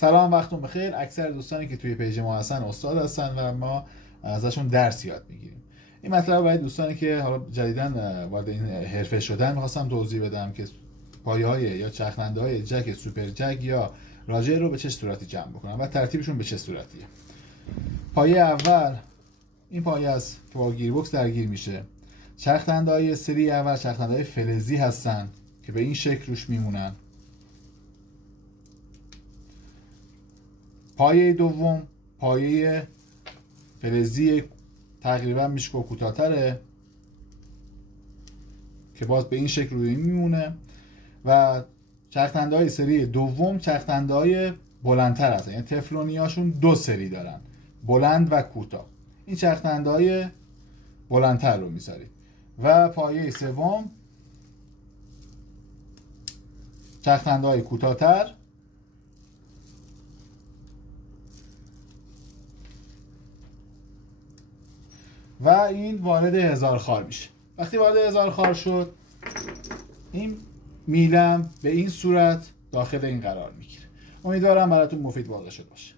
سلام، وقتتون بخیر. اکثر دوستانی که توی پیج ما هستن استاد هستن و ما ازشون درس یاد میگیریم. این مطلب برای دوستانی که حالا جدیداً وارد این حرفه شدن می‌خواستم توضیح بدم که پایه‌های یا چرخنده جک سوپر جک یا راجر رو به چه صورتی جمع بکنم و ترتیبشون به چه صورتیه. پایه اول این پایه است که با گیربکس درگیر میشه. چرخنده سری اول چرخنده فلزی هستن که به این شکل روش میمونن. پایه دوم پایه فلزی تقریبا میشکو کوتاه‌تره که باز به این شکل روی میمونه و چرخنده سری دوم چرخنده بلندتر هستن، یعنی تفلونیاشون دو سری دارن، بلند و کوتاه. این چرخنده بلندتر رو میذارید و پایه سوم چرخنده کوتاه‌تر و این وارد هزار خال میشه. وقتی وارد هزار خال شد این میلم به این صورت داخل این قرار میگیره. امیدوارم براتون مفید واقع شده باشه.